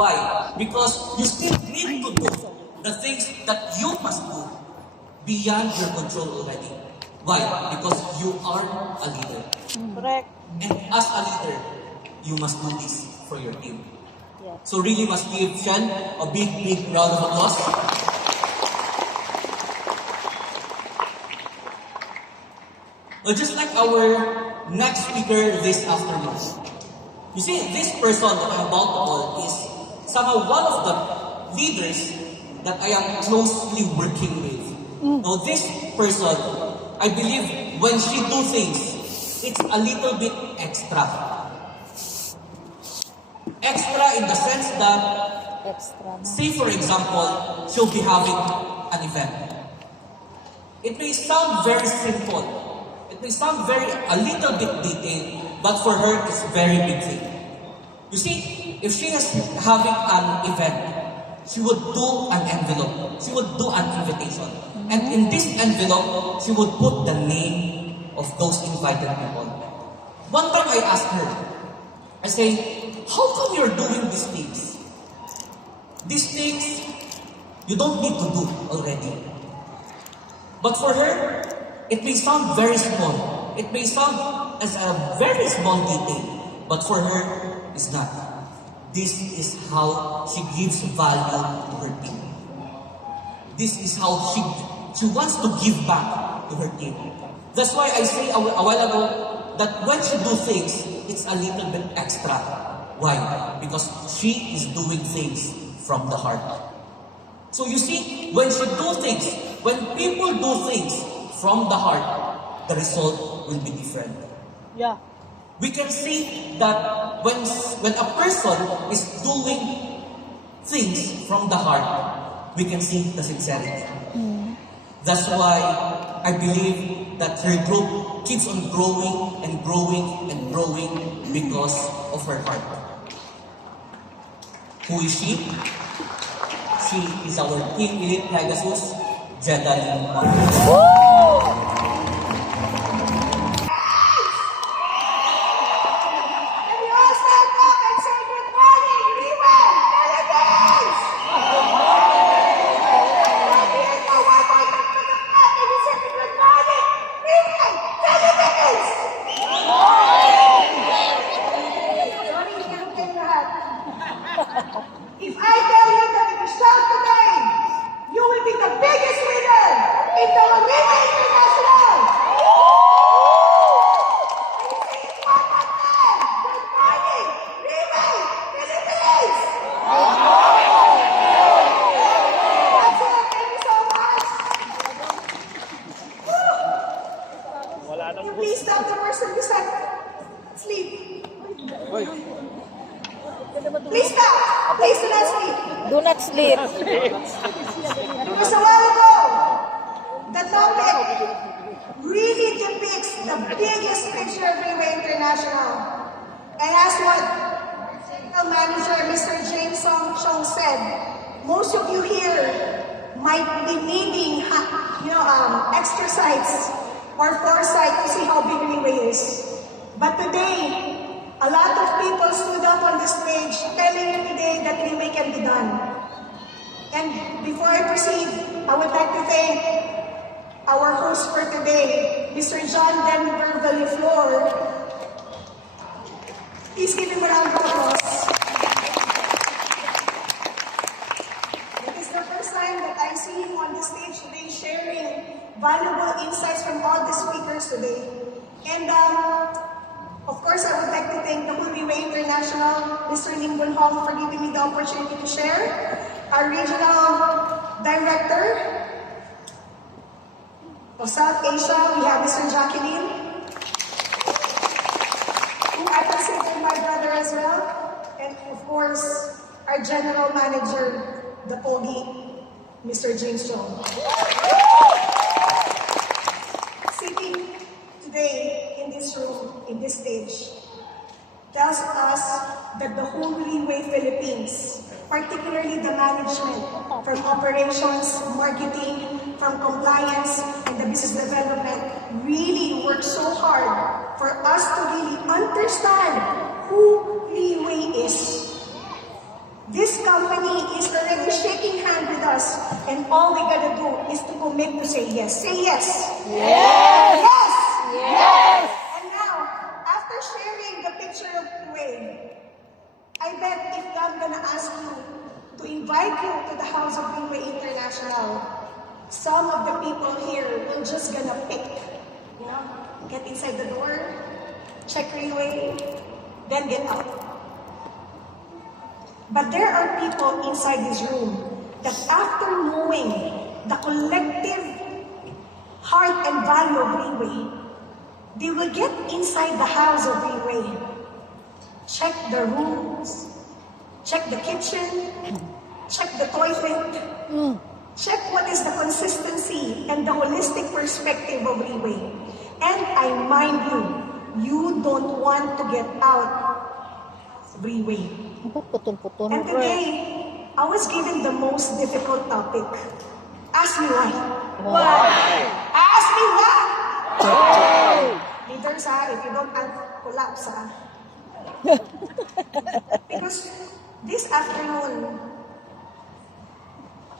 Why? Because you still need to do the things that you must do beyond your control already. Why? Because you are a leader. Correct. And as a leader, you must do this for your team. Yeah. So really must give Shen a big round of applause. Well, just like our next speaker this afternoon. You see, this person that I'm about to call is somehow one of the leaders that I am closely working with. Now, this person, I believe when she do things, it's a little bit extra. Extra in the sense that, Extra. No? say for example, she'll be having an event. It may sound very simple. It may sound a little bit detailed, but for her, it's very big thing. You see, if she is having an event, she would do an envelope. She would do an invitation. And in this envelope, she would put the name of those invited people. One time I asked her, I say, how come you're doing these things? These things you don't need to do already. But for her, it may sound very small. It may sound as a very small detail. But for her, it's not. This is how she gives value to her team. This is how she wants to give back to her team. That's why I say a while ago that when she do things, it's a little bit extra. Why? Because she is doing things from the heart. So you see, when she do things, when people do things from the heart, the result will be different. Yeah. We can see that when a person is doing things from the heart, we can see the sincerity. That's why I believe that her group keeps on growing and growing and growing because of her heart. Who is she? She is our Team Elite Pegasus, Jedaline. If I tell you that if you shout today, you will be the biggest winner in the Lima International. Can you say it one more time? Good morning, Lima, Philippines. That's it. Thank you so much. Can you please tell the person beside sleep? Please stop. Please do not sleep. Do not sleep. Because a while ago, the topic really depicts the biggest picture of Freeway International. And as what General Manager Mr. James Chong said, most of you here might be needing exercise or foresight to see how big Freeway is. But today, a lot of people stood up on the stage telling you today that Freeway can be done. And before I proceed, I would like to thank our host for today, Mr. John Denver Valleflor. Please give him a round of applause. It is the first time that I see him on the stage today sharing valuable insights from all the speakers today. And of course, I would like to thank the Freeway International, Mr. Lim Bun Hong, for giving me the opportunity to share. Our regional director of South Asia, we have Mr. Jacqueline, who I consider my brother as well. And of course, our general manager, the Pogi, Mr. James Chong. Sitting today in this room, in this stage, tells us that the whole Freeway Philippines, particularly the management, from operations, marketing, from compliance, and the business development, really work so hard for us to really understand who Freeway is. This company is already shaking hand with us, and all we gotta do is to commit to say yes. Say yes. Yes! Yes! Yes! And now, after sharing the picture of Kuwait, I bet if I'm gonna ask you to invite you to the House of Greenway International, some of the people here will just gonna pick, you know, get inside the door, check Greenway, then get out. But there are people inside this room that after knowing the collective heart and value of Greenway, they will get inside the house of Greenway, check the rooms, check the kitchen, check the toilet, check what is the consistency and the holistic perspective of Greenway. And I mind you, you don't want to get out of Greenway. Ba't putol-putol? And today, I was given the most difficult topic. Ask me why. Why? Ask me why! Leaders, if you don't collapse, because this afternoon,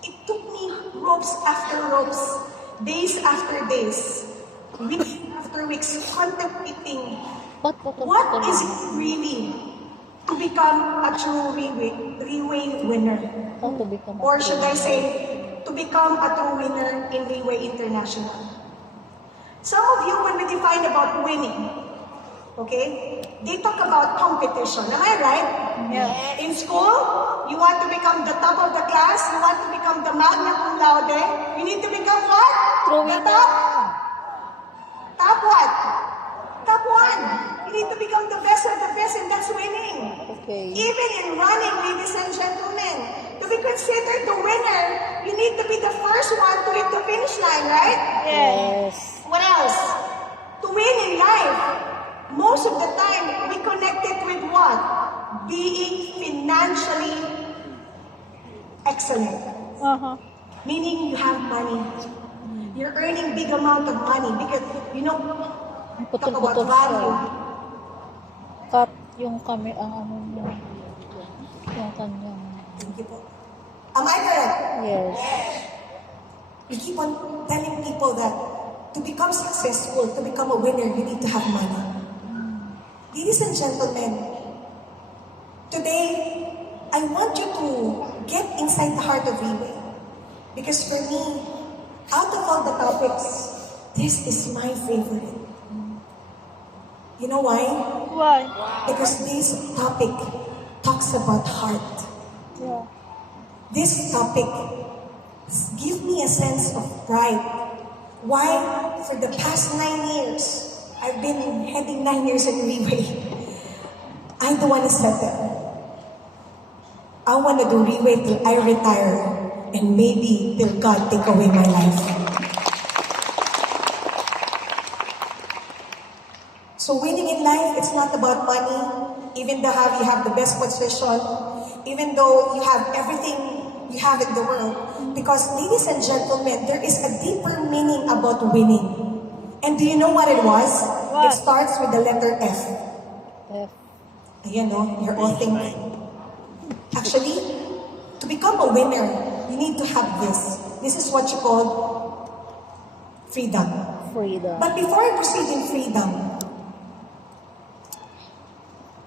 it took me ropes after ropes, days after days, weeks after weeks, contemplating Ba't putol-putol? what is it really to become a true Reway winner? How to become a Or should I say, to become a true winner in Reway International? Some of you, when we define about winning, okay, they talk about competition. Am I right? Yeah. In school, you want to become the top of the class, you want to become the magna cum laude, you need to become what? True The winner. top? Top what? Top one. You need to become the best of the best, and that's winning. Okay. Even in running, ladies and gentlemen, to be considered the winner, you need to be the first one to hit the finish line, right? Yes. What else? To win in life, most of the time, we connect it with what? Being financially excellent. Uh-huh. Meaning you have money. You're earning big amount of money because, you know, talk about Putol-putol value. siya. Cut yung kami, ang ano niya. Yung kanyang... Thank you po. Am I correct? Yes. We keep on telling people that to become successful, to become a winner, you need to have money. Ladies and gentlemen, today, I want you to get inside the heart of Reway. Because for me, out of all the topics, this is my favorite. You know why? Why? Because this topic talks about heart. Yeah. This topic gives me a sense of pride. Why? For the past 9 years, I've been heading 9 years in Reway. I don't want to settle. I want to do Reway till I retire, and maybe till God take away my life. So winning in life, it's not about money. Even though you have the best position, even though you have everything you have in the world. Because ladies and gentlemen, there is a deeper meaning about winning. And do you know what it was? What? It starts with the letter F. F. Ayan, no? You're all thinking. Actually, to become a winner, you need to have this. This is what you call freedom. Freedom. But before I proceed in freedom,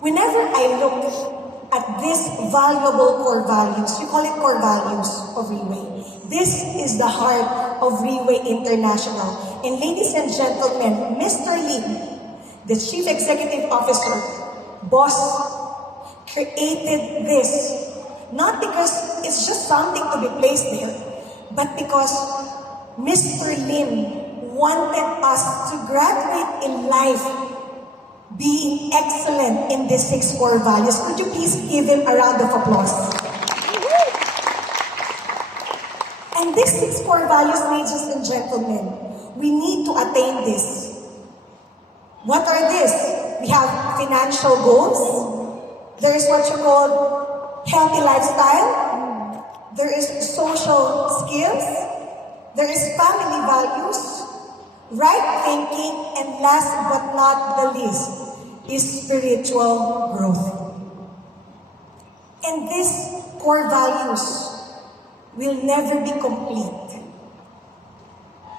whenever I look at these valuable core values, you call it core values of Reway. This is the heart of Reway International. And ladies and gentlemen, Mr. Lim, the Chief Executive Officer, boss, created this. Not because it's just something to be placed there, but because Mr. Lim wanted us to graduate in life being excellent in these 6 core values. Could you please give him a round of applause? And these 6 core values, ladies and gentlemen, we need to attain this. What are these? We have financial goals. There is what you call healthy lifestyle. There is social skills. There is family values, right thinking, and last but not the least is spiritual growth. And these core values will never be complete.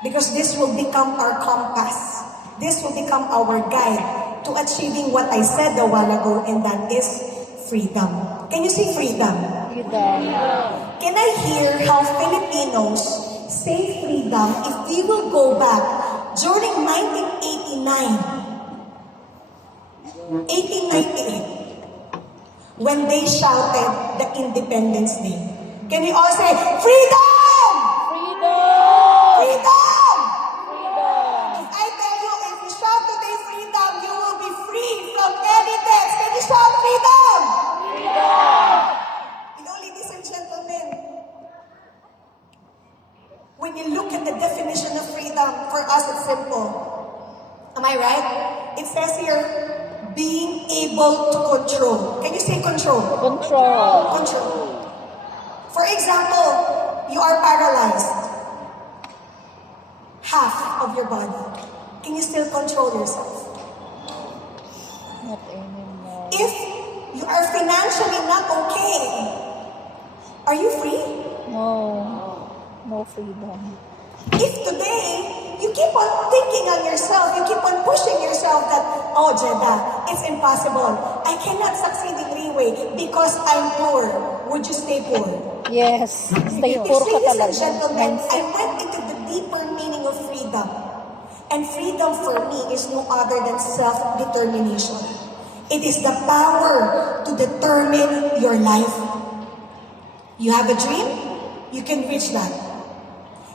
Because this will become our compass. This will become our guide to achieving what I said a while ago, and that is freedom. Can you say freedom? Freedom. Can I hear how Filipinos say freedom if we will go back during 1898, when they shouted the Independence Day? Can we all say, freedom! Freedom! Freedom! Freedom! If I tell you, if you shout today freedom, you will be free from any debts. Can you shout freedom? Freedom! You know, ladies and gentlemen, when you look at the definition of freedom, for us it's simple. Am I right? It says here, being able to control. Can you say control? Control. Control. For example, you are paralyzed. Half of your body. Can you still control yourself? Not anymore. If you are financially not okay, are you free? No. No freedom. If today, you keep on thinking on yourself, you keep on pushing yourself that, oh, Jeddah, it's impossible. I cannot succeed in Leeway because I'm poor. Would you stay poor? Yes. Stay If, poor ka ladies and talaga. gentlemen, I Mindset. went into the deeper meaning of freedom. And freedom for me is no other than self-determination. It is the power to determine your life. You have a dream, you can reach that.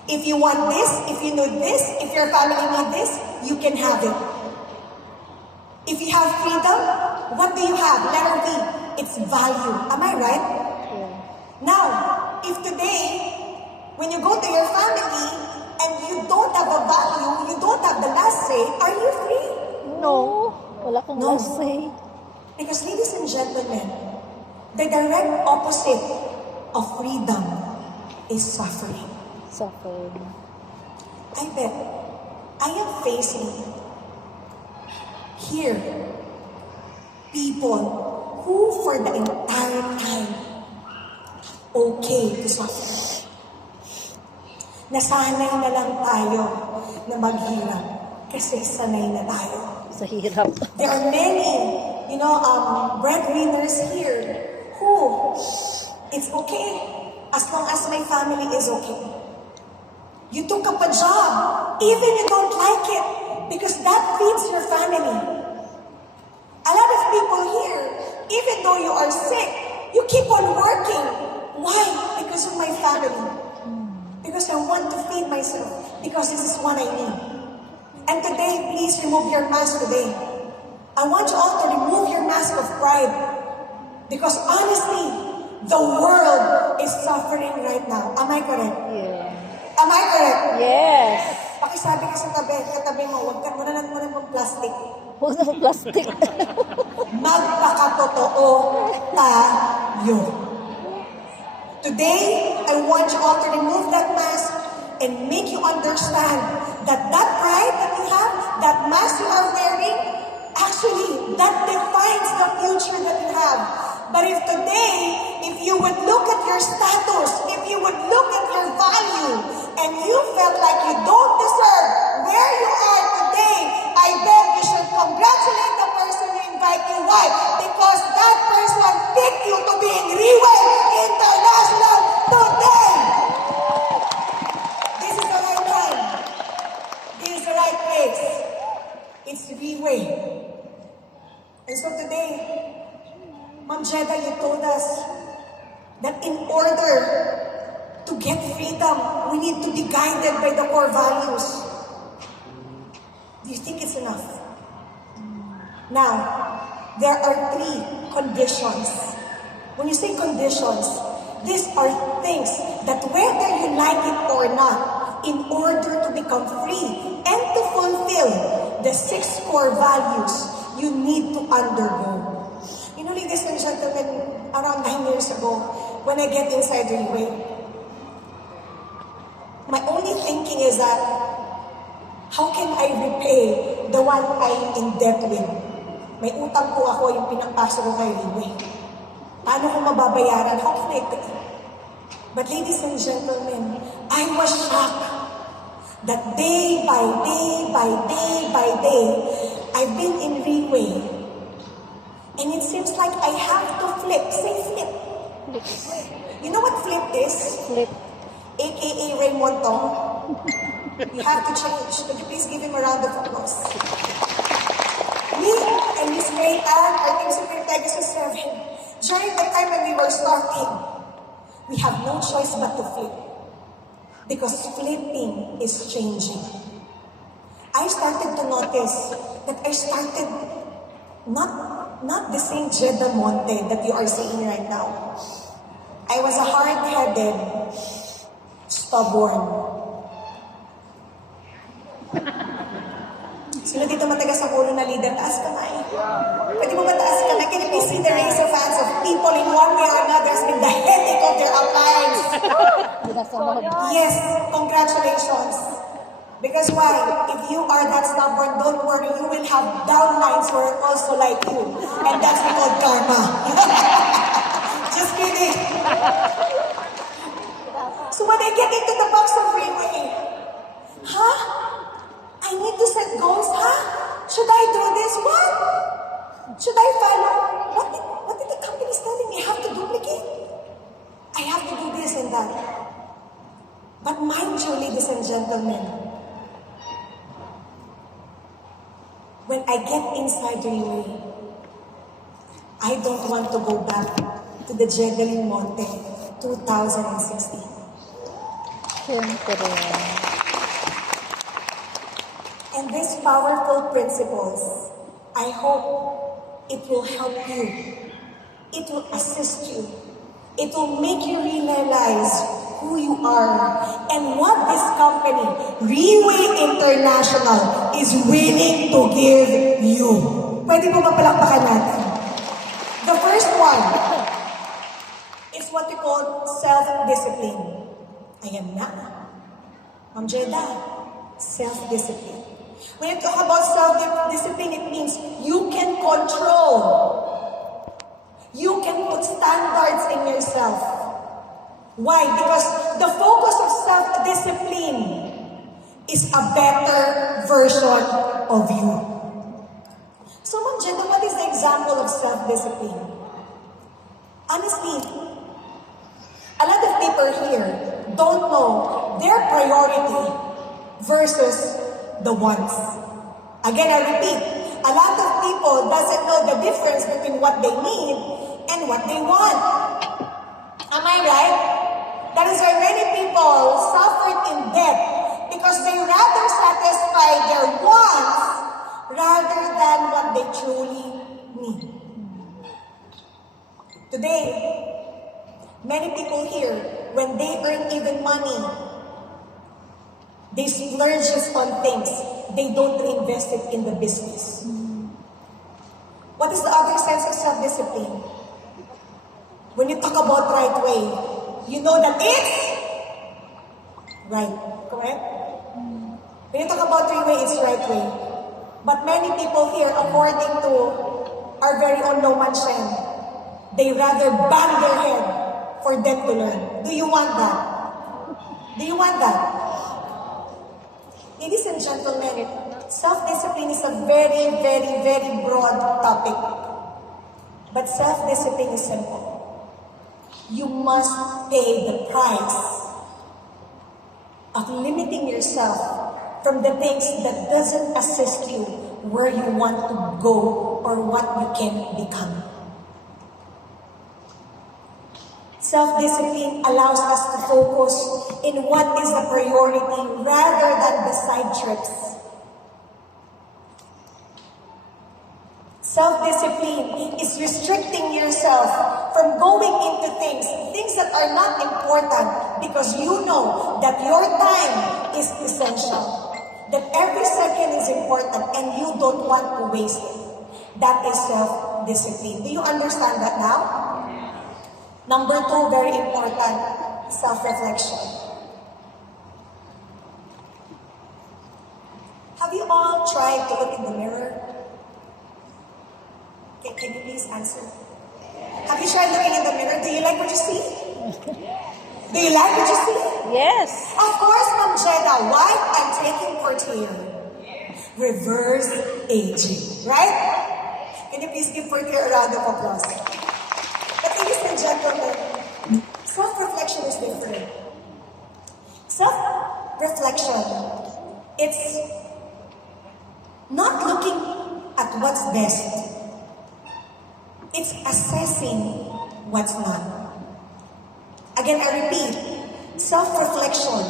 If you want this, if you need this, if your family need this, you can have it. If you have freedom, what do you have? Letter V, it's value. Am I right? Yeah. Now, if today, when you go to your family and you don't have a value, you don't have the last say, are you free? No. Wala kang No. last say. Because ladies and gentlemen, the direct opposite of freedom is suffering. Suffering. I bet I am facing here people who for the entire time okay to suffer. Nasanay na lang tayo na maghirap kasi sanay na tayo. Sa hirap. There are many, breadwinners here who it's okay as long as my family is okay. You took up a job, even you don't like it, because that feeds your family. A lot of people here, even though you are sick, you keep on working. Why? Because of my family. Because I want to feed myself. Because this is what I need. And today, please remove your mask today. I want you all to remove your mask of pride. Because honestly, the world is suffering right now. Am I correct? Yeah. Am I correct? Yes. Pakisabi ka sa katabi mo, huwag ka muna ng plastic. Huwag na plastic. Magpakatotoo tayo. Today, I want you all to remove that mask and make you understand that pride that you have, that mask you are wearing, actually, that defines the future that you have. But if today, if you would look at your status, if you would look at your value, and you felt like you don't deserve where you are today, I bet you should congratulate the person who invited you. Why? Because that person picked you to be in Riway International today. This is the right time. This is the right place. It's Riway. And so today, Ma'am Jeddah, you told us that in order to get freedom, we need to be guided by the core values. Do you think it's enough? Now, there are 3 conditions. When you say conditions, these are things that whether you like it or not, in order to become free and to fulfill the 6 core values, you need to undergo. You know, ladies and gentlemen, around 9 years ago, when I get inside Riway, my only thinking is that, how can I repay the one I'm in debt with? May utang po ako yung pinapasok ko kay Riway. Paano ko mababayaran? How can I pay? But ladies and gentlemen, I was shocked that day by day by day by day, I've been in Reway. And it seems like I have to flip. Say flip. Flip. You know what flip is? Flip. AKA Raymond Tong. You have to change. Could you please give him a round of applause? Me and Miss Mary Ann, our team secretary Pegasus 7, during the time when we were starting, we have no choice but to flip. Because flipping is changing. I started to notice that I started not the same Jeddah Monte that you are seeing right now. I was a hard-headed, stubborn. Sino dito matagas ang ulo na leader? Taas kamay. Pwede mo ba taas kamay? Can you please see the race of hands of people in one way or another has been the headache of their lives? Yes, congratulations. Because why? If you are that stubborn, don't worry, you will have downlines who are also like you. And that's called karma. Just kidding. So when I get into the box of Reway, I need to set goals, Should I do this? What? Should I follow? What did the company telling me? I have to duplicate. I have to do this and that. But mind you, ladies and gentlemen, when I get inside Reway, I don't want to go back to the Jegaling Monte 2016. Siyempre. And these powerful principles, I hope it will help you. It will assist you. It will make you realize who you are and what this company, Reway International, is willing to give you. Pwede po mapalakpakan natin. The first one is what we call self-discipline. Ayan na. Ma'am Jeddah, self-discipline. When you talk about self-discipline, it means you can control. You can put standards in yourself. Why? Because the focus of self-discipline is a better version of you. So, Ma'am Jeddah, what is the example of self-discipline? Honestly, a lot of people here don't know their priority versus the wants. Again, I repeat, a lot of people doesn't know the difference between what they need and what they want. Am I right? That is why many people suffered in debt because they rather satisfy their wants rather than what they truly need. Today, many people here, when they earn even money, they splurge on things. They don't reinvest it in the business. What is the other sense of self-discipline? When you talk about right way, you know that it's right. Correct? When you talk about Reway, it's right way. But many people here, according to our very own No Man's Land, they rather bang their head for them to learn. Do you want that? Do you want that? Ladies and gentlemen, self-discipline is a very, very, very broad topic. But self-discipline is simple. You must pay the price of limiting yourself from the things that doesn't assist you where you want to go or what you can become. Self-discipline allows us to focus in what is the priority rather than the side trips. Self-discipline is restricting yourself from going into things that are not important because you know that your time is essential, that every second is important and you don't want to waste it. That is self-discipline. Do you understand that now? Number 2, very important, self-reflection. Have you all tried to look in the mirror? Can you please answer? Have Have you tried looking in the mirror? Do you like what you see? Do you like what you see? Yes. Of course, Ma'am Jeda. Why? I'm taking Portier. Reverse aging. Right? Can you please give Portier a round of applause? But ladies and gentlemen, self-reflection is different. Self-reflection, it's not looking at what's best. It's assessing what's not. Again, I repeat, self-reflection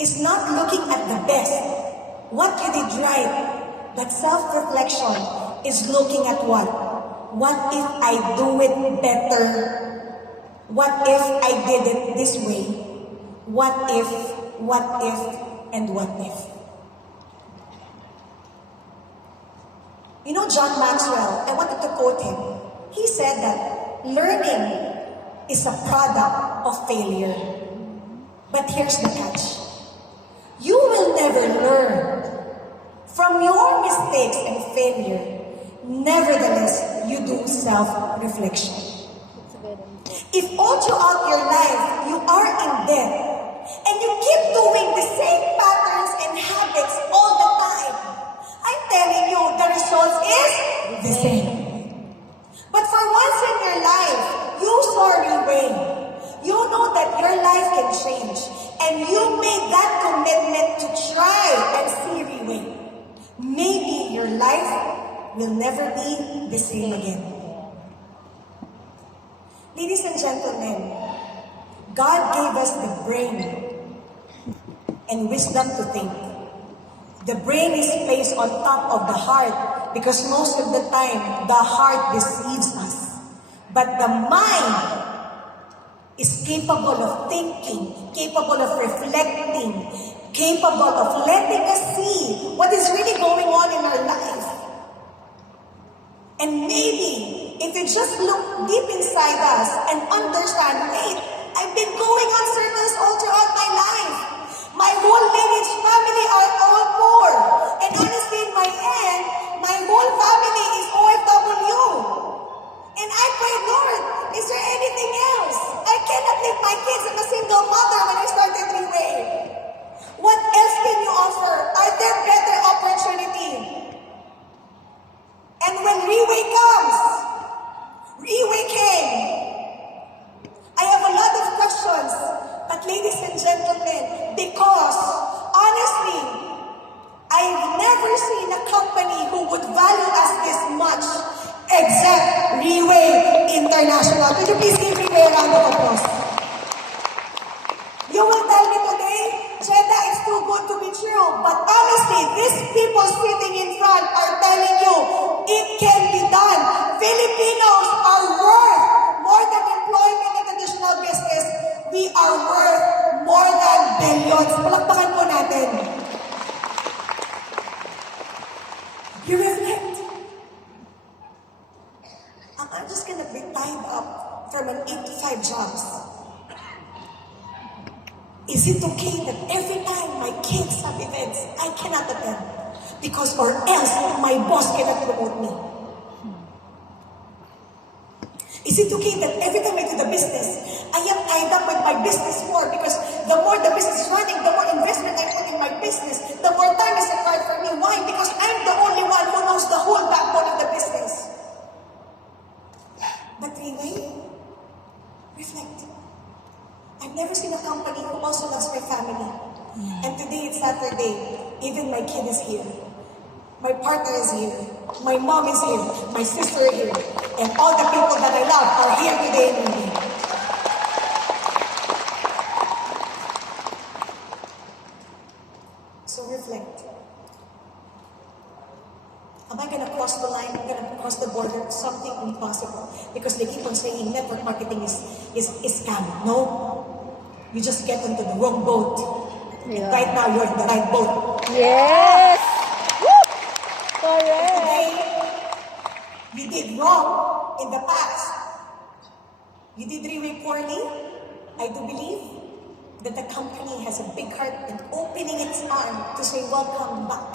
is not looking at the best, what you did right, but self-reflection is looking at what? What if I do it better? What if I did it this way? What if, and what if? You know John Maxwell, I wanted to quote him. He said that learning is a product of failure. But here's the catch. You will never learn from your mistakes and failure. Nevertheless, you do self-reflection. If all throughout your life you are in debt and you keep doing the same patterns and habits all the time, I'm telling you the result is the same. But for once in your life, you saw Reway. You know that your life can change and you made that commitment to try and see Reway. Maybe your life will never be the same again. Ladies and gentlemen, God gave us the brain and wisdom to think. The brain is placed on top of the heart because most of the time, the heart deceives us. But the mind is capable of thinking, capable of reflecting, capable of letting us see what is really going on in our life. And maybe, if you just look deep inside us and understand, wait, I've been going on circles all throughout my life. My whole lineage family are all poor. And honestly, in my end, my whole family is OFW. And I prayed, Lord, is there anything else? I cannot leave my kids. I'm a single mother when I started Reway. What else can you offer? Are there better opportunities? And when Reway comes, Reway came. I have a lot of questions, but ladies and gentlemen, because honestly, I've never seen a company who would value us this much except Reway International. Could you please give Reway a round of applause? You will tell me today, Jeda, it's too good to be true. But honestly, these people sitting in front are telling you, it can be done. Filipinos are worth more than employment in traditional business. We are worth more than billions. Palakpakan po natin. You reflect. I'm just gonna be tied up from an 8 to 5 jobs. Is it okay that every time my kids have events, I cannot attend? Because or else my boss cannot promote me. Is it okay that every time I do the business, I am tied up with my business more because the more the business is running, the more investment I put in my business, the more time is required for me. Why? Because I'm the only one who knows the whole backbone of the business. But Reway, reflect. I've never seen a company who also loves my family. And today it's Saturday. Even my kid is here. My partner is here. My mom is here. My sister is here. And all the people that I love are here today in Reway. So reflect. Am I going to cross the line? I'm going to cross the border? Something impossible. Because they keep on saying network marketing is scam. No. You just get into the wrong boat. Yeah. And right now, you're in the right boat. Yes! Woo! Correct! Today, you did wrong in the past. You did Reway poorly. I do believe that the company has a big heart and opening its arm to say, welcome back.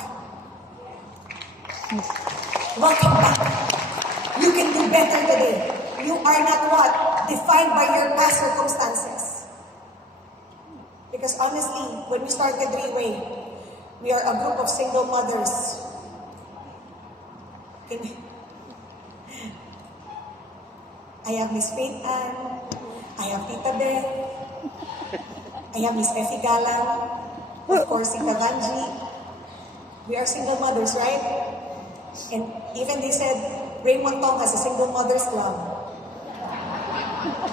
Welcome back. You can do better today. you are not what? Defined by your past circumstances. Because honestly, when we started Reway, we are a group of single mothers. I have Miss Faith Ann, I have Tita Beth, I have Miss Effie Galang, of course, Tita Vanji. We are single mothers, right? And even they said, Raymond Tong has a single mothers club.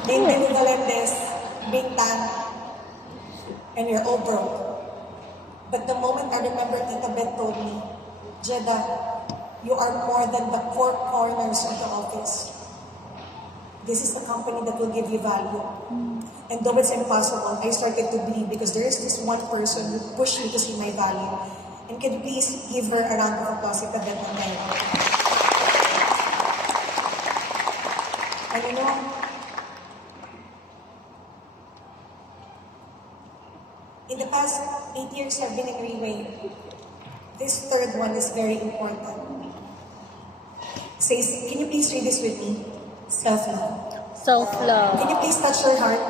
Lindy Galendez, Bing Tan, and we're all broke. But the moment I remember Tita Beth told me, Jeddah, you are more than the four corners of the office. This is the company that will give you value. And though it's impossible, I started to believe because there is this one person who pushed me to see my value. And can you please give her a round of applause, Tita Beth Montero? And you know, in the past 8 years I've been in Reway, this third one is very important. Says, can you please read this with me? Self-love. Self-love. Can you please touch your heart?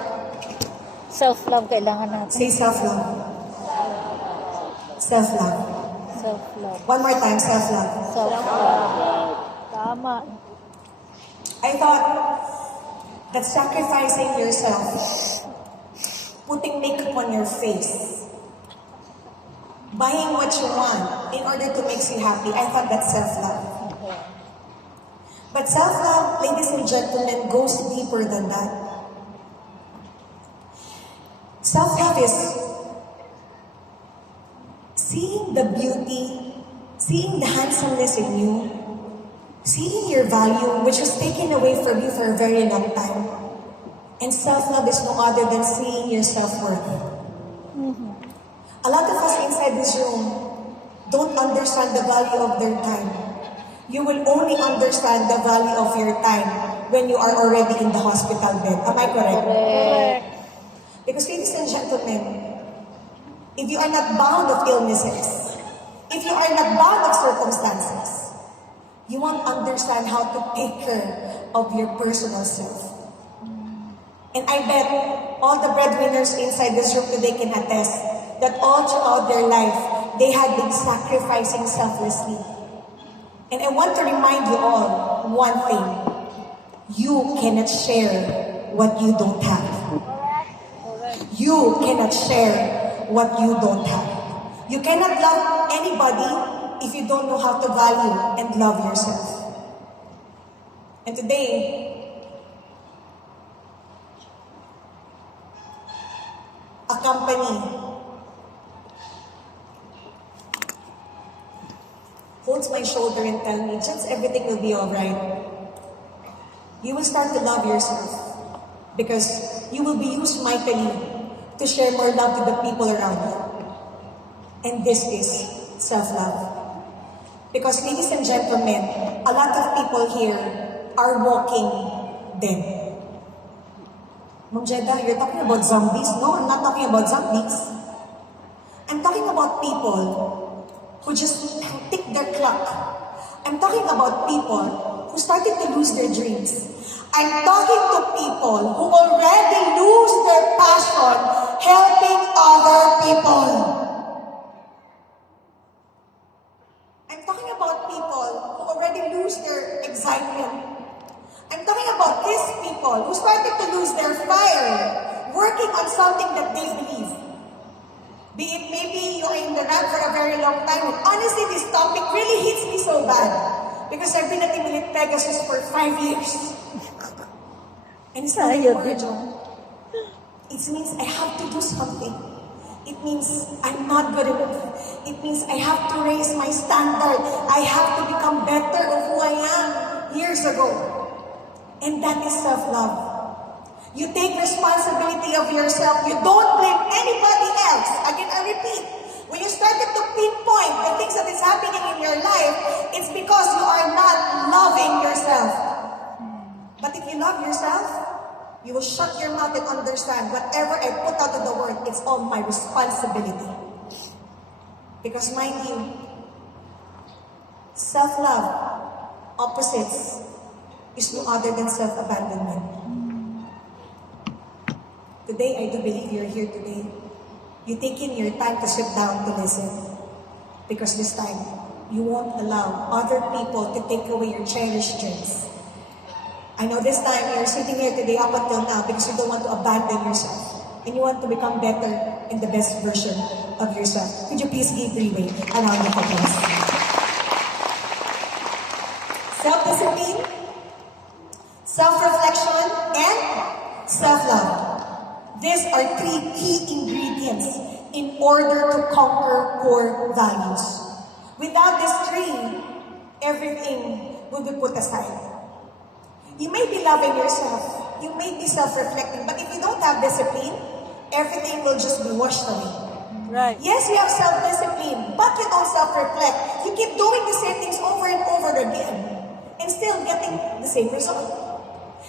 Self-love kailangan natin. Say self-love. Self-love. Self-love. One more time, self-love. Self-love. Tama. I thought that sacrificing yourself, putting makeup on your face, buying what you want in order to make you happy, I thought that's self-love. But self-love, ladies and gentlemen, goes deeper than that. Self-love is seeing the beauty, seeing the handsomeness in you, seeing your value, which was taken away from you for a very long time. And self-love is no other than seeing your self-worth. A lot of us inside this room don't understand the value of their time. You will only understand the value of your time when you are already in the hospital bed. Am I correct? Correct. Because ladies and gentlemen, if you are not bound of illnesses, if you are not bound of circumstances, you won't understand how to take care of your personal self. And I bet all the breadwinners inside this room today can attest that all throughout their life, they had been sacrificing selflessly. And I want to remind you all one thing. You cannot share what you don't have. You cannot share what you don't have. You cannot love anybody if you don't know how to value and love yourself. And today, a company holds my shoulder and tell me, just everything will be alright. You will start to love yourself because you will be used mightily to share more love to the people around you. And this is self-love. Because ladies and gentlemen, a lot of people here are walking dead. Ma'am Jeddah, you're talking about zombies? No, I'm not talking about zombies. I'm talking about people who just tick their clock. I'm talking about people who started to lose their dreams. I'm talking to people who already lose their passion helping other people. I'm talking about people who already lose their excitement. I'm talking about these people who started to lose their fire working on something that they believe. Be it maybe you're in the run for a very long time. And honestly, this topic really hits me so bad. Because I've been at Imilit Pegasus for 5 years. And it's not anymore a joke. It means I have to do something. It means I'm not good enough. It means I have to raise my standard. I have to become better of who I am years ago. And that is self-love. You take responsibility of yourself. You don't blame anybody else. Again, I repeat, when you started to pinpoint the things that is happening in your life, it's because you are not loving yourself. But if you love yourself, you will shut your mouth and understand whatever I put out of the world, it's all my responsibility. Because mind you, self-love opposites is no other than self-abandonment. Today, I do believe you're here today. You taking your time to sit down to listen. Because this time, you won't allow other people to take away your cherished dreams. I know this time you're sitting here today up until now because you don't want to abandon yourself. And you want to become better and the best version of yourself. Could you please give Riway a round of applause? Self-discipline, self-reflection, and self-love. These are three key ingredients in order to conquer core values. Without these three, everything will be put aside. You may be loving yourself, you may be self-reflecting, but if you don't have discipline, everything will just be washed away. Right. Yes, you have self-discipline, but you don't self-reflect. You keep doing the same things over and over again, and still getting the same result.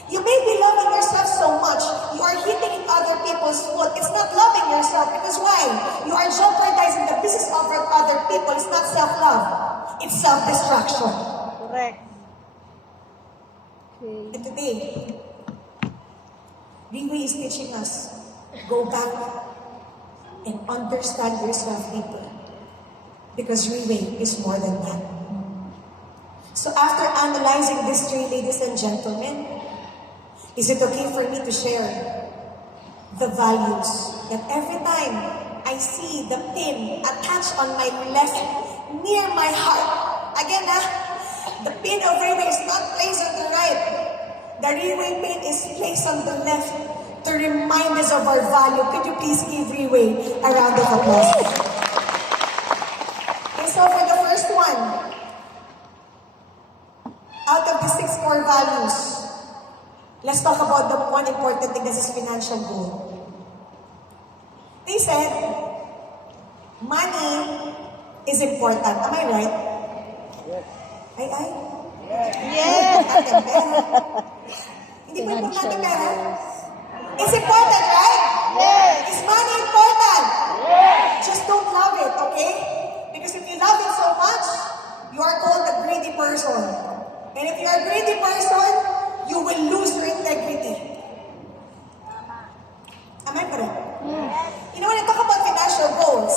You may be loving yourself so much, you are hitting other people's foot. It's not loving yourself, because why? You are jeopardizing the business of other people. It's not self-love. It's self-destruction. Correct. Okay. And today, Riway is teaching us, go back and understand yourself deeper. Because Riway is more than that. So after analyzing these three, ladies and gentlemen, is it okay for me to share the values that every time I see the pin attached on my left near my heart, again the pin of Riway is not placed on the right. The Riway pin is placed on the left to remind us of our value. Could you please give Riway a round of applause? Okay, so for the first one, out of the 6 core values, let's talk about the one important thing, this is financial goal. They said, money is important. Am I right? Yes. Ay? Yes. Hindi ba importante pera? It's important, right? Yes. Is money important? Yes. Just don't love it, okay? Because if you love it so much, you are called a greedy person. And if you are a greedy person, you will lose your integrity. Am I correct? You know, when I talk about financial goals,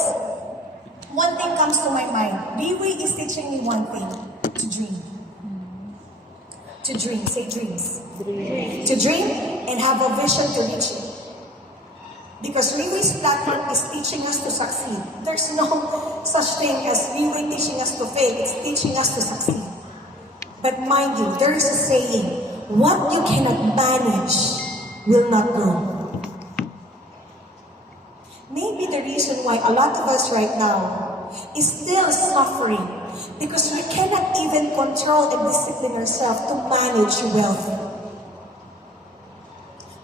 one thing comes to my mind. Riway is teaching me one thing, to dream. To dream, say dreams. Dream. To dream and have a vision to reach it. Because Riway's platform is teaching us to succeed. There's no such thing as Riway teaching us to fail. It's teaching us to succeed. But mind you, there is a saying, what you cannot manage will not grow. Maybe the reason why a lot of us right now is still suffering because we cannot even control and discipline ourselves to manage wealth.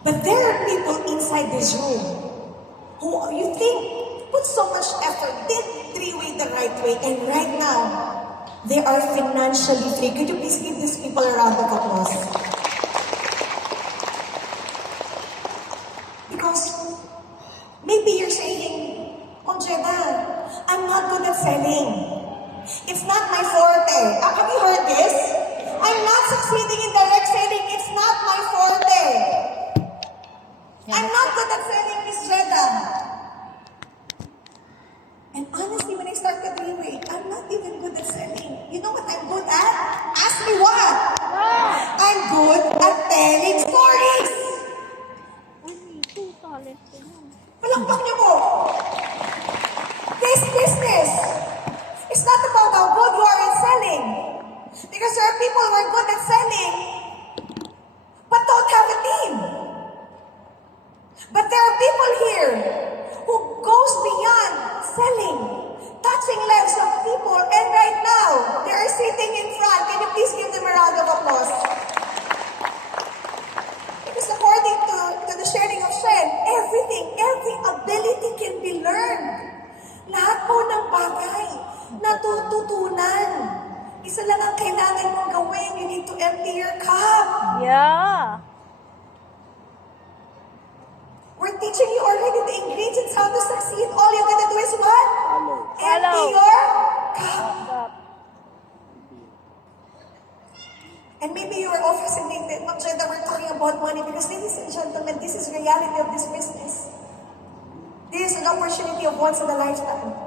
But there are people inside this room who you think put so much effort, did Riway the right way, and right now, they are financially free. Could you please give these people a round of applause? Because maybe you're saying, Concheta, I'm not good at selling. It's not my forte. Have you heard this? I'm not succeeding in direct selling. It's not my forte. I'm not good at selling, Miss Jeda. And honestly, when I started Riway, I'm not even good at selling. You know what I'm good at? Ask me what? I'm good at telling stories. Palakpak niyo po. This business is not about how good you are at selling. Because there are people who are good at selling, but don't have a team. But there are people here who goes beyond selling, touching lives of people, and right now, they are sitting in front. Can you please give them a round of applause? Because according to the sharing of strength, everything, every ability can be learned. Lahat po ng bagay, natututunan. Isa lang ang kailangan mong gawin. You need to empty your cup. Yeah. We're teaching you already the ingredients how to succeed. All you gotta do is what? Empty Follow. your cup. And maybe you are all fascinated, Ma'am Jeda, we're talking about money because, ladies and gentlemen, this is reality of this business. This is an opportunity of once in a lifetime.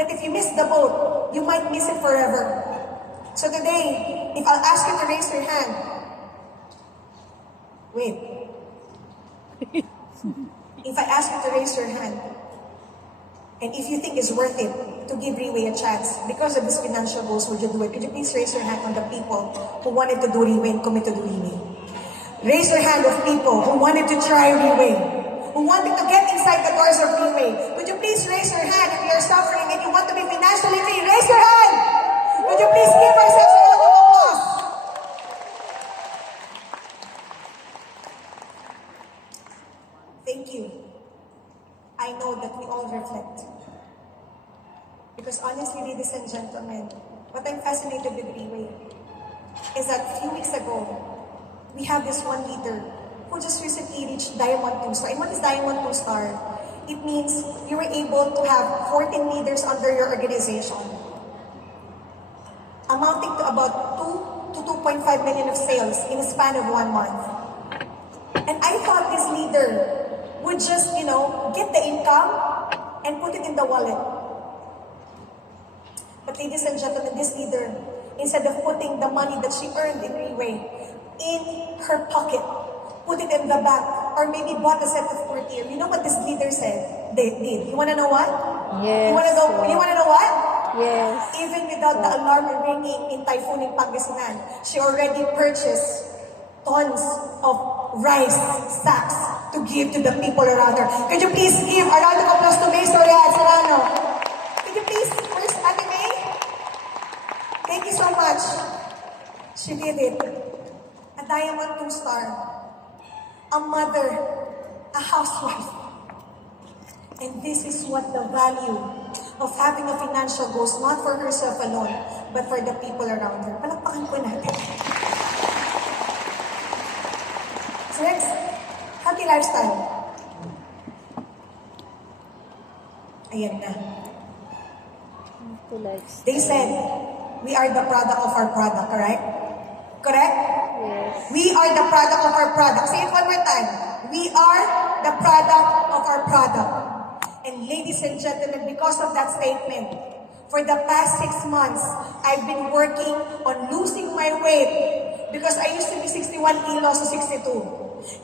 That if you miss the boat, you might miss it forever. So today, if I'll ask you to raise your hand, wait. If I ask you to raise your hand, and if you think it's worth it to give Riway a chance because of this financial goals, would you do it? Could you please raise your hand on the people who wanted to do Riway and commit to do Riway? Raise your hand of people who wanted to try Riway, who wanted to get inside the doors of Riway. Would you please raise your hand if you're suffering and you want to be financially free? Raise your hand! Would you please give ourselves a round of applause? Thank you. I know that we all reflect. Because honestly, ladies and gentlemen, what I'm fascinated with Riway is that a few weeks ago, we have this one leader who just recently reached Diamond 2 Star. And what is Diamond 2 Star? It means you were able to have 14 leaders under your organization, amounting to about 2 to 2.5 million of sales in a span of 1 month. And I thought this leader would just, get the income and put it in the wallet. But ladies and gentlemen, this leader, instead of putting the money that she earned in Riway in her pocket, put it in the bank, or maybe bought a set of portier. You know what this leader said? They did. You wanna know what? Yes. You wanna know what? Yes. Even without the alarm ringing in Typhoon in Pangasinan, she already purchased tons of rice sacks to give to the people around her. Could you please give a round of applause to May Soriano Serrano? Could you please, first, Ate May? Thank you so much. She did it. A Diamond 2 Star. A mother. A housewife. And this is what the value of having a financial goals, not for herself alone, but for the people around her. Palakpakan po natin. So next, healthy lifestyle. Ayan na. To life. They said, we are the product of our product, correct? Correct? Yes. We are the product of our product. Say it one more time. We are the product of our product. And ladies and gentlemen, because of that statement, for the past 6 months, I've been working on losing my weight because I used to be 61 kilos to 62.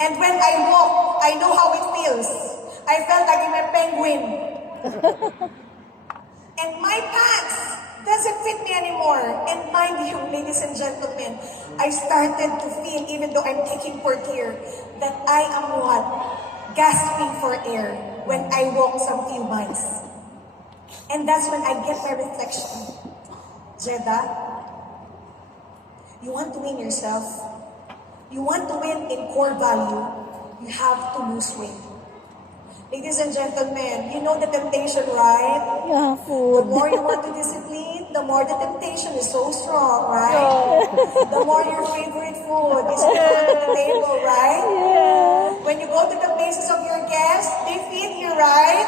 And when I walk, I know how it feels. I felt like I'm a penguin. And my pants doesn't fit me anymore. And mind you, ladies and gentlemen, I started to feel, even though I'm taking portier, that I am what? Gasping for air when I walk some few miles. And that's when I get my reflection. Jeda, you want to win yourself? You want to win in core value, you have to lose weight. Ladies and gentlemen, you know the temptation, right? Yeah, The food. more you want to discipline, the more the temptation is so strong, right? The more your favorite food is put on the table, right? Yeah. When you go to the places of your guests, they feed you, right?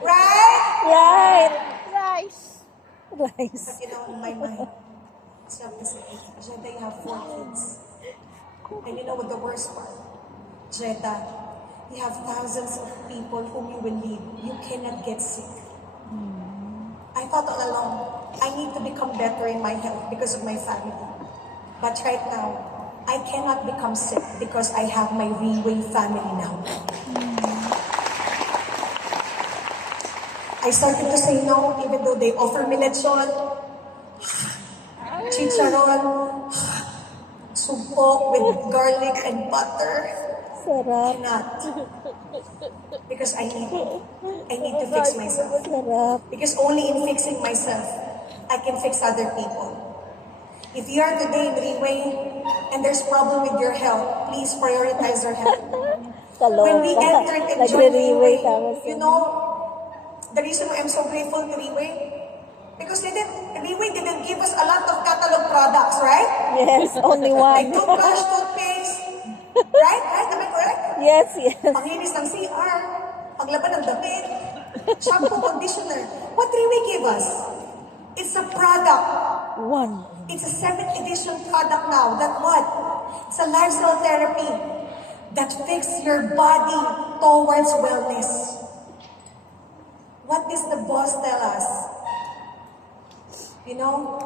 Right? Right. Rice. Rice. But you know, in my mind, it's not the same. Jeda, you have 4 kids. And you know what the worst part? Jeda, you have thousands of people whom you will lead. You cannot get sick. I thought all along, I need to become better in my health because of my family. But right now, I cannot become sick because I have my Riway family now. I started to say no, even though they offer me lechon, chicharon, sugpo with garlic and butter. Sarap. Cannot. Because I need to fix myself. Sarap. Because only in fixing myself, I can fix other people. If you are today in Riway and there's problem with your health, please prioritize your health. When we entered and joined Riway, you know, the reason why I'm so grateful to Riway, because Riway didn't give us a lot of catalog products, right? Yes, only Like one. toothbrush, toothpaste, right? Right? Am I correct? Yes, yes. Panglinis ng CR, paglaban ng damit, shampoo, conditioner. What Riway gave us? It's a product. One. It's a 7th edition product now. That what? It's a lifestyle therapy that fixes your body towards wellness. What does the boss tell us? You know,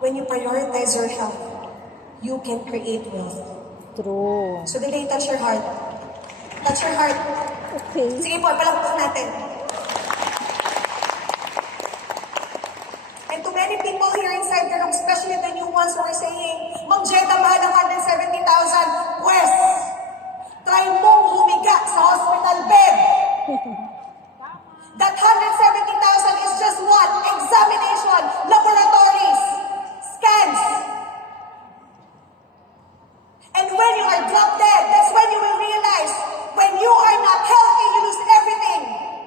when you prioritize your health, you can create wealth. True. So today, touch your heart. Touch your heart. Okay. Sige po, palakpakan natin. And to many people here inside the room, especially the new ones who are saying, Ma'am Jeda, mahal ang 170,000. Pues, try mong humiga sa hospital bed. That 170,000 is just what? Examination, laboratories, scans. And when you are drop dead, that's when you will realize, when you are not healthy, you lose everything.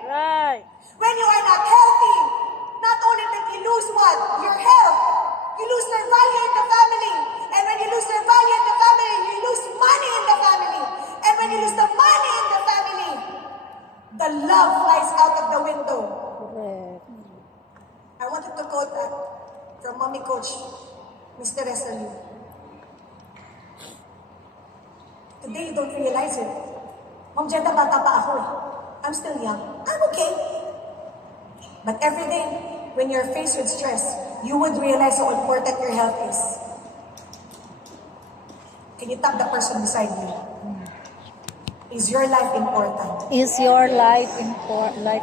Right. When you are not healthy, not only that you lose what? Your health. You lose their value in the family. And when you lose their value in the family, you lose money in the family. And when you lose the money in the family, the love flies out of the window. Correct. I wanted to quote that from Mommy Coach, Mr. Resalu. Today, you don't realize it. Ma'am Jeda, bata pa ako eh. I'm still young. I'm okay. But every day, when you're faced with stress, you would realize how important your health is. Can you tap the person beside you? Is your life important? Is your life It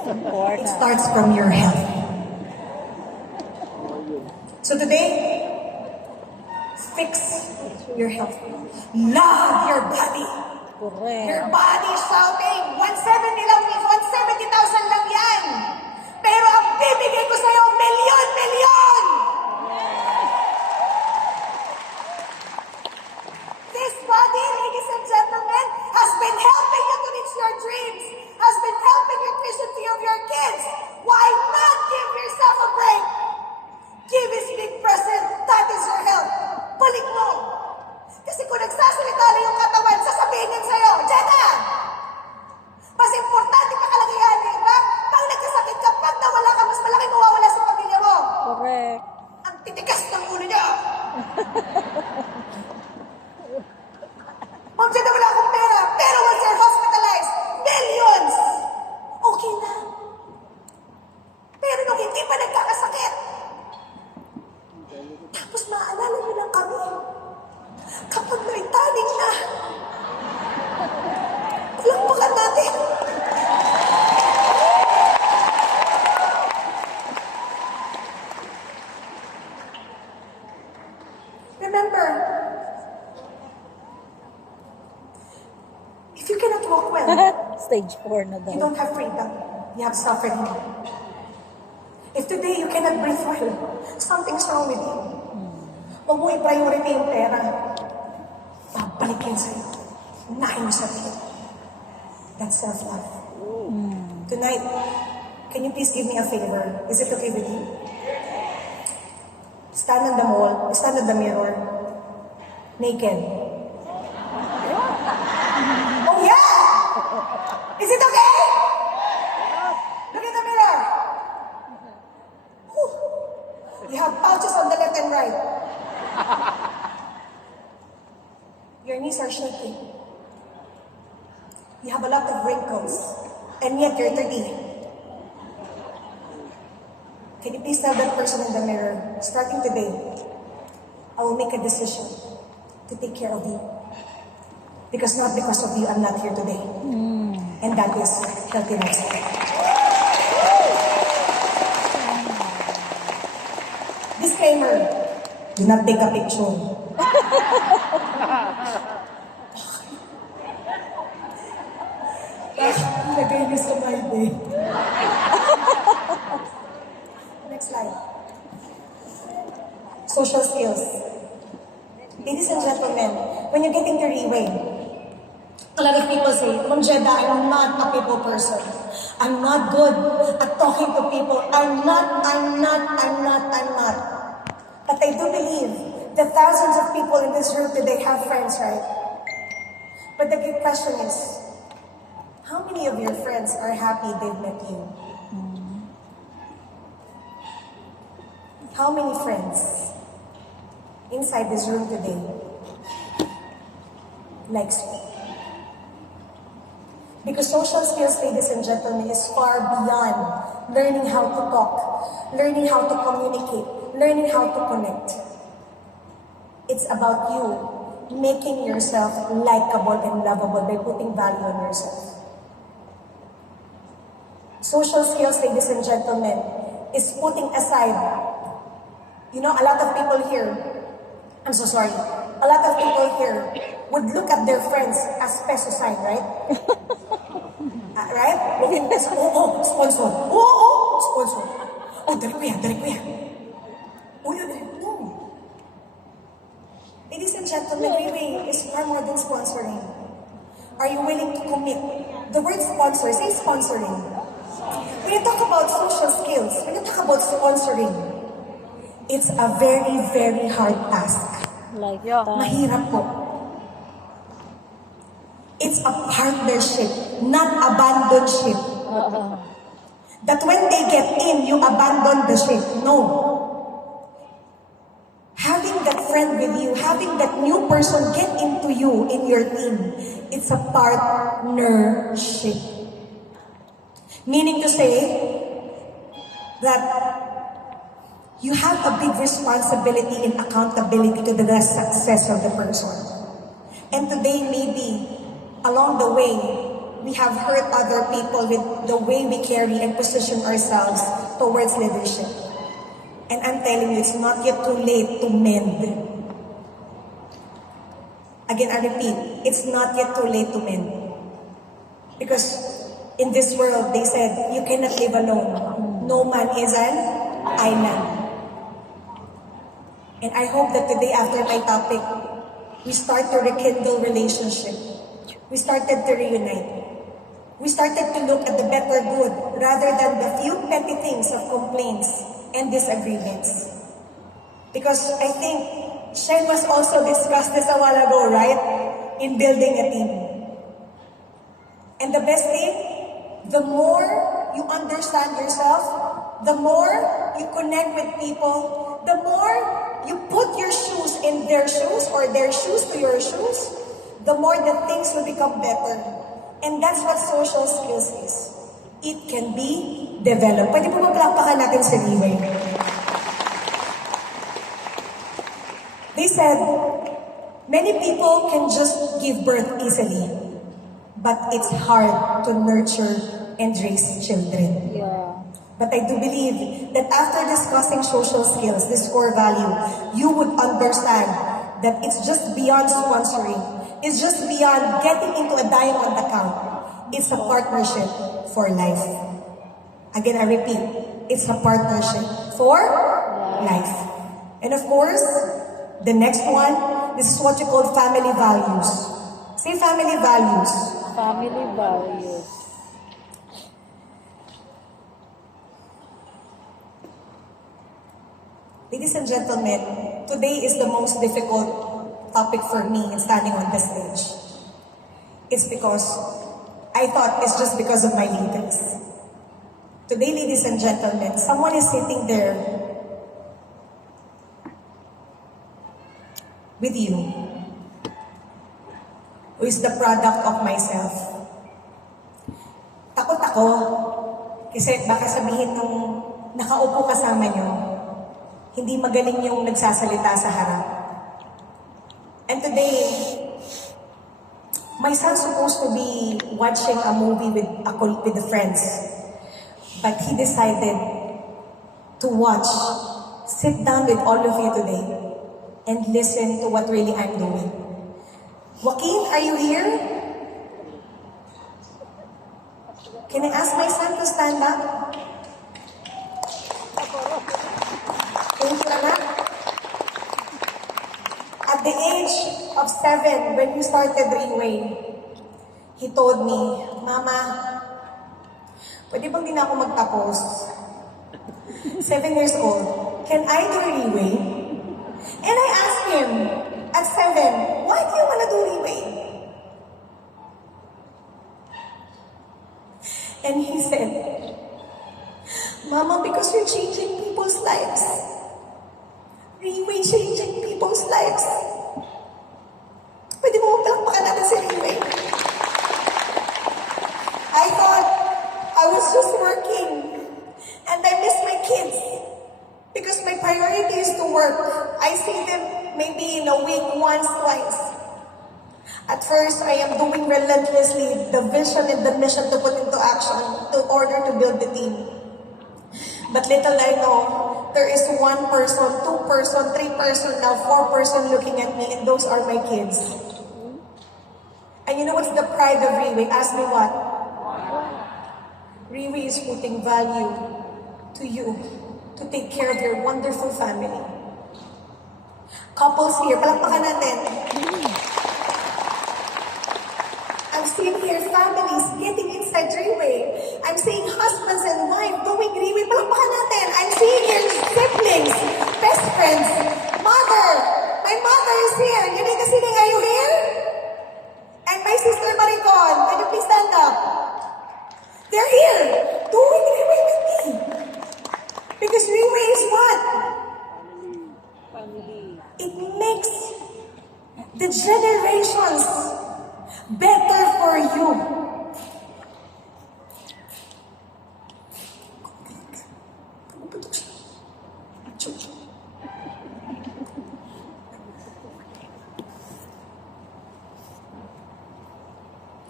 important? starts from your health. So today, fix your health. Love your body. Your Correct. body is shouting, 170 lang, 170,000 lang yan. Pero ang bibigay ko sa'yo, milyon! This body, ladies and gentlemen, has been helping you to reach your dreams, has been helping you to the of your kids. Why not give yourself a break? Give this big present. That is your health. Balik mo. Kasi kung nagsasalita na yung katawan, sasabihin niyan sa'yo, Jeda! Mas importante pa kalagayan ng iba. Pag nagkasakit ka, pag nawala ka, mas malaki mawawala sa pamilya mo. Correct. Ang titigas ng ulo niya. Ma'am Jeda, wala akong pera. Pero once you're hospitalized, millions! Okay na. Pero nung hindi pa nagkakasakit, tapos maaalala niyo lang kami. Kapag naitaling na, palakpakan natin. Remember, if you cannot walk well, Stage 4 na you daw. don't have freedom. You have suffering. If today you cannot breathe well, something's wrong with you. Huwag mo i-priority yung pera. Babalik yan sa'yo. Unahin mo sabihin. That's self-love. Tonight, can you please give me a favor? Is it okay with you? Stand on the wall, stand on the mirror, naked. Oh yeah! Is it okay? Look in the mirror. Whew. You have pouches on the left and right. Your knees are shaking. You have a lot of wrinkles. And yet you're 30. Can you please tell that person in the mirror, starting today, I will make a decision to take care of you. Because not because of you, I'm not here today. And that is healthy lifestyle. Disclaimer, do not take a picture. Lagay niyo sa my day. Next slide. Social skills. Ladies and gentlemen, when you get into Reway, a lot of people say, Ma'am Jeda, I'm not a people person. I'm not good at talking to people. I'm not. But I do believe that thousands of people in this room today have friends, right? But the big question is, how many of your friends are happy they've met you? how many friends inside this room today likes you? Because social skills, ladies and gentlemen, is far beyond learning how to talk, learning how to communicate, learning how to connect. It's about you making yourself likable and lovable by putting value on yourself. Social skills, ladies and gentlemen, is putting aside, you know, a lot of people here, I'm so sorry, a lot of people here would look at their friends as peso sign, right? Right? Sponsor. Sponsor. Dali ko yan. No. Ladies and gentlemen, Riway is far more than sponsoring. Are you willing to commit? The word sponsor, say sponsoring. When you talk about social skills, when you talk about sponsoring, it's a very, very hard task. Mahirap po. It's a partnership, not abandonship. That when they get in, you abandon the ship. No. Having that friend with you, having that new person get into you in your team, it's a partnership. Meaning to say that you have a big responsibility and accountability to the success of the person. And today, maybe, along the way, we have hurt other people with the way we carry and position ourselves towards leadership. And I'm telling you, it's not yet too late to mend. Again, I repeat, it's not yet too late to mend. Because in this world, they said, you cannot live alone. No man is an island. And I hope that today, after my topic, we start to rekindle relationship. We started to reunite. We started to look at the better good rather than the few petty things of complaints and disagreements. Because I think Shen was also discussed this a while ago, right? In building a team. And the best thing, the more you understand yourself, the more you connect with people, the more you put your shoes in their shoes or their shoes to your shoes, the more that things will become better. And that's what social skills is. It can be developed. Pwede po maglakpakan natin si Riway. They said, many people can just give birth easily, but it's hard to nurture and raise children. Yeah. But I do believe that after discussing social skills, this core value, you would understand that it's just beyond sponsoring. It's just beyond getting into a diamond account. It's a partnership for life. Again, I repeat, it's a partnership for life. And of course, the next one, this is what you call family values. Say family values. Family values. Ladies and gentlemen, today is the most difficult topic for me in standing on the stage. It's because I thought it's just because of my leaders. Today, ladies and gentlemen, someone is sitting there with you who is the product of myself. Takot ako kasi baka sabihin nung nakaupo kasama nyo, hindi magaling yung nagsasalita sa harap. And today, my son's supposed to be watching a movie with the friends. But he decided to watch, sit down with all of you today, and listen to what really I'm doing. Joaquin, are you here? Can I ask my son to stand up? Thank you, anak. At the age of 7, when we started Riway, he told me, Mama, pwede bang di na ako magtapos? 7 years old, can I do Riway? And I asked him, at 7, why do you want to do Riway? And he said, Mama, because you're changing people's lives. Riway changing people's lives. Pwede mo palakpakan natin si Riway. I thought I was just working and I miss my kids because my priority is to work. I see them maybe in a week, once, twice. At first, I am doing relentlessly the vision and the mission to put into action in order to build the team. But little I know, there is 1 person, 2 person, 3 person, now 4 person looking at me, and those are my kids. And you know what's the pride of Riway? Ask me what? Riway is putting value to you to take care of your wonderful family. Couples here, palakpakan natin. I'm seeing here families getting inside Riway. I'm seeing husbands and wives doing Riway. Palakpakan natin. I'm seeing here siblings, best friends, mother. My mother is here. Yunita Siling, are you here? And my sister Maricon, can you please stand up? They're here, doing Riway with me. Because Riway is what? It makes the generations better for you.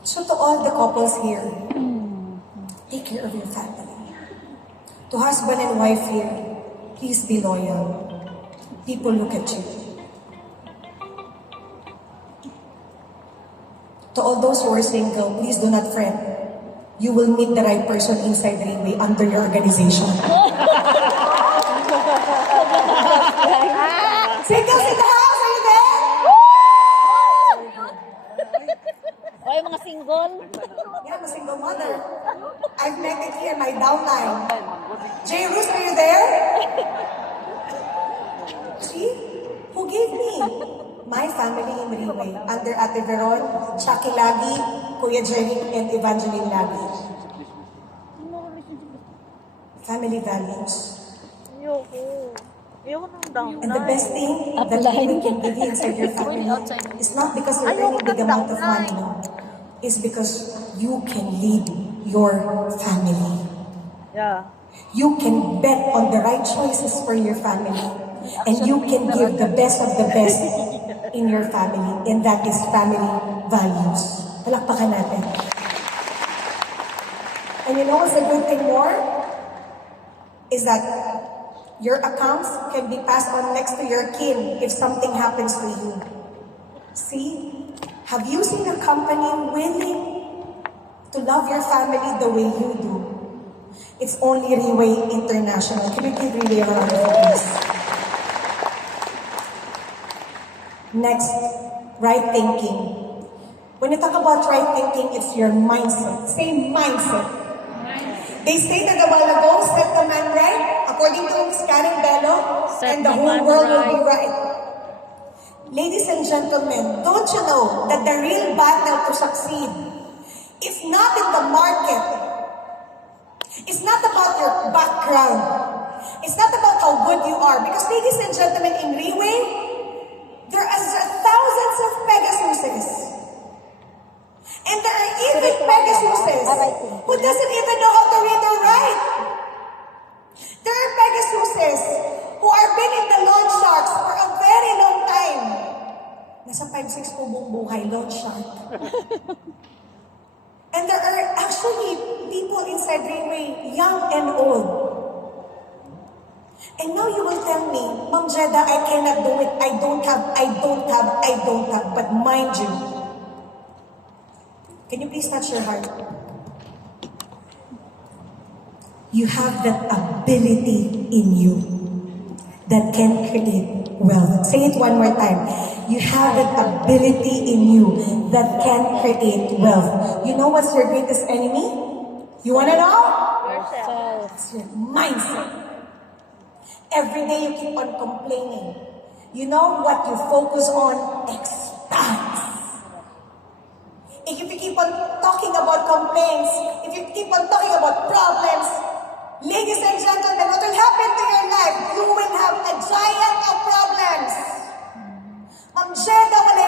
So to all the couples here, take care of your family. To husband and wife here, please be loyal. People look at you. To all those who are single, please do not fret. You will meet the right person inside Riway under your organization. Singles in the house, are you there? Oy, mga single. Yeah, I'm a single mother. I've met it here, my downline. Jay Rus, are you there? See? Who gave me? My family in Riway, under Ate Veron, Chucky Lagi, Kuya Jerry, and Evangeline Lagi. Family values. And the best thing that you can give inside your family is not because you're earning big amount of money, no. It's because you can lead your family. Yeah. You can bet on the right choices for your family. And you can give the best of the best in your family. And that is family values. Palakpakan natin. And you know what's the good thing more? Is that your accounts can be passed on next to your kin if something happens to you. See? Have you seen a company willing to love your family the way you do? It's only Riway International. Can you give Riway a round of applause? Next, right thinking. When you talk about right thinking, it's your mindset. Say mindset. They stated a while ago, set the man right, according to Scanning Bello, and the whole world will be right. Ladies and gentlemen, don't you know that the real battle to succeed is not in the market. It's not about your background. It's not about how good you are. Because ladies and gentlemen, in Riway, there are thousands of Pegasuses. And there are even Pegasuses who doesn't even know how to read or write. There are Pegasuses who are been in the loan sharks for a very long time. Nasa 5-6 po buong buhay, loan shark. And there are actually people inside Riway, young and old. And now you will tell me, Ma'am Jeda, I cannot do it. I don't have. But mind you, can you please touch your heart? You have that ability in you that can create wealth. Say it one more time. You have that ability in you that can create wealth. You know what's your greatest enemy? You want to know? Yourself. It's your mindset. Every day you keep on complaining. You know what you focus on expands. If you keep on talking about complaints, if you keep on talking about problems, Ladies and gentlemen, what will happen to your life? You will have a giant of problems. Ma'am Jeda, wala